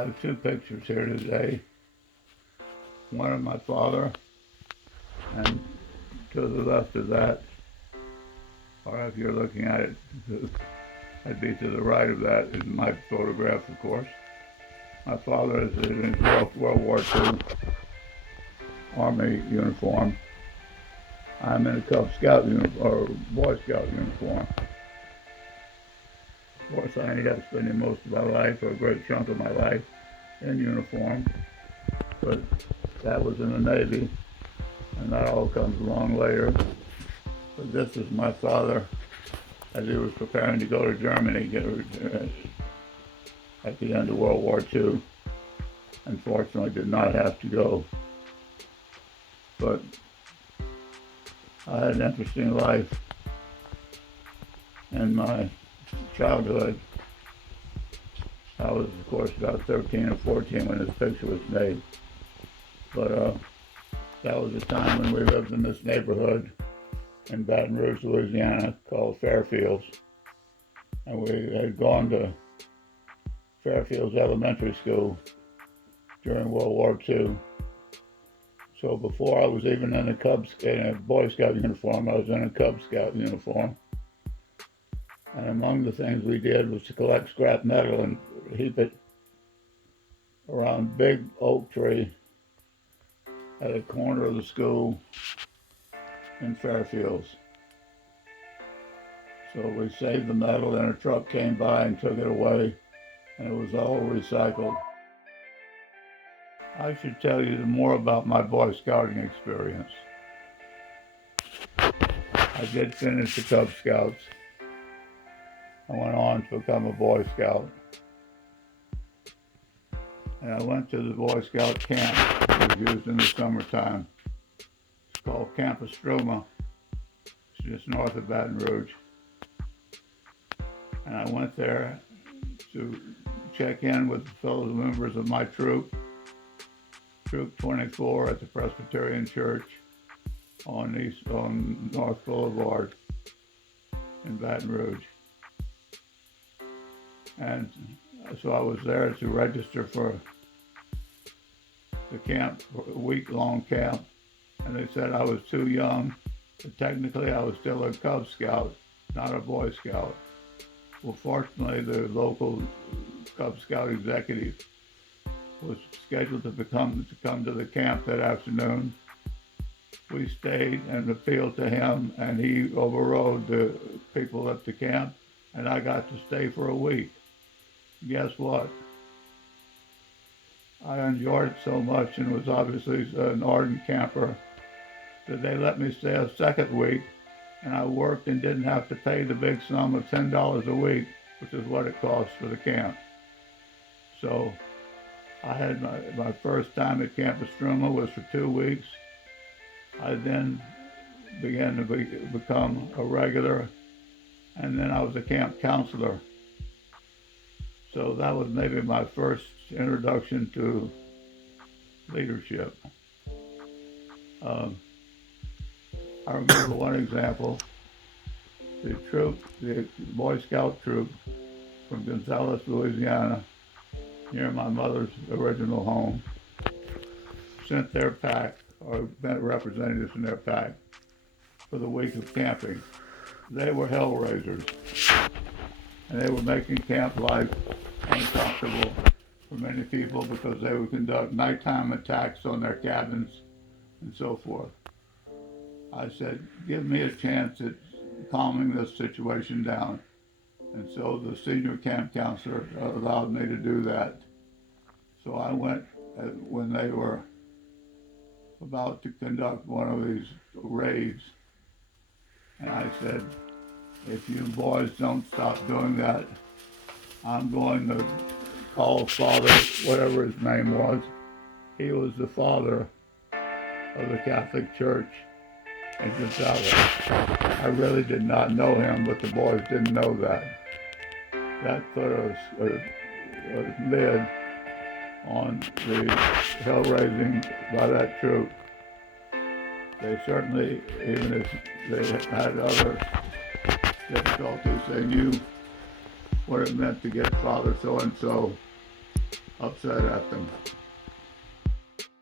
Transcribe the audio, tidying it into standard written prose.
have two pictures here today. One of my father, and to the left of that, or if you're looking at it, I'd be to the right of that is my photograph, of course. My father is in his World War II Army uniform. I'm in a Cub Scout or Boy Scout uniform. Of course, I ended up spending most of my life, or a great chunk of my life, in uniform. But that was in the Navy, and that all comes along later. But this is my father as he was preparing to go to Germany at the end of World War II. Unfortunately, did not have to go. But I had an interesting life in my childhood. I was, of course, about 13 or 14 when this picture was made. But that was a time when we lived in this neighborhood in Baton Rouge, Louisiana, called Fairfields. And we had gone to Fairfields Elementary School during World War II. So before I was even in a Boy Scout uniform, I was in a Cub Scout uniform. And among the things we did was to collect scrap metal and heap it around big oak tree at a corner of the school in Fairfields. So we saved the metal, and a truck came by and took it away, and it was all recycled. I should tell you more about my Boy Scouting experience. I did finish the Cub Scouts. I went on to become a Boy Scout. And I went to the Boy Scout camp that was used in the summertime. It's called Camp Truma. It's just north of Baton Rouge. And I went there to check in with fellow members of my troop, Troop 24 at the Presbyterian Church on North Boulevard in Baton Rouge. And so I was there to register for the camp, for a week-long camp, and they said I was too young, but technically I was still a Cub Scout, not a Boy Scout. Well, fortunately, the local Cub Scout executive was scheduled to come to the camp that afternoon. We stayed and appealed to him, and he overrode the people at the camp, and I got to stay for a week. Guess what? I enjoyed it so much and was obviously an ardent camper that they let me stay a second week, and I worked and didn't have to pay the big sum of $10 a week, which is what it costs for the camp. So I had my first time at Camp Truma was for 2 weeks. I then began to become a regular, and then I was a camp counselor. So that was maybe my first introduction to leadership. I remember one example. The Boy Scout troop from Gonzales, Louisiana, near my mother's original home, sent their pack, or representatives in their pack, for the week of camping. They were hellraisers, and they were making camp life uncomfortable for many people because they would conduct nighttime attacks on their cabins and so forth. I said, give me a chance at calming this situation down. And so the senior camp counselor allowed me to do that. So I went when they were about to conduct one of these raids, and I said, if you boys don't stop doing that, I'm going to call Father, whatever his name was. He was the father of the Catholic Church in Gonzales. I really did not know him, but the boys didn't know that. That put a lid on the hell-raising by that troop. They certainly, even if they had other difficulties, they knew what it meant to get Father so-and-so upset at them.